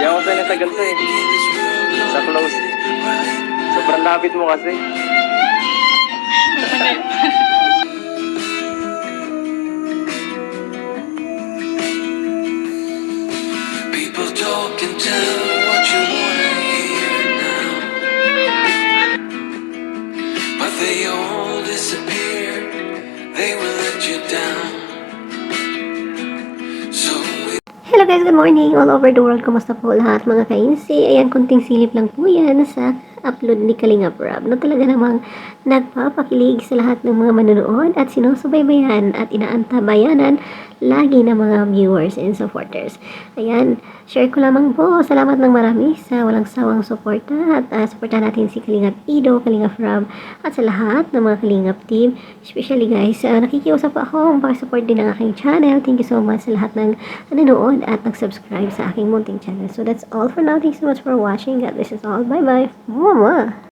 Di ako sanay sa ganito eh. Sa close. Sobrang lapit mo kasi. People talk and tell what you wanna hear now, but they all disappear. They will let you down. So Hello guys, good morning all over the world. Kumusta po lahat mga kainsi? Ayan, kunting silip lang po yan sa upload ni Kalingap Rob na talaga namang nagpapakilig sa lahat ng mga manonood at sinusubaybayan at inaantabayanan lagi ng mga viewers and supporters. Ayan, share ko lamang po. Salamat ng marami sa walang sawang suporta at supportan natin si Kalingap Ido, Kalingap Rob at sa lahat ng mga Kalingap team. Especially guys, nakikiusap ako pakisupport din ng aking channel. Thank you so much sa lahat ng nanonood at nag-subscribe sa aking munting channel. So that's all for now. Thanks so much for watching. God bless us all. Bye bye. Mwah!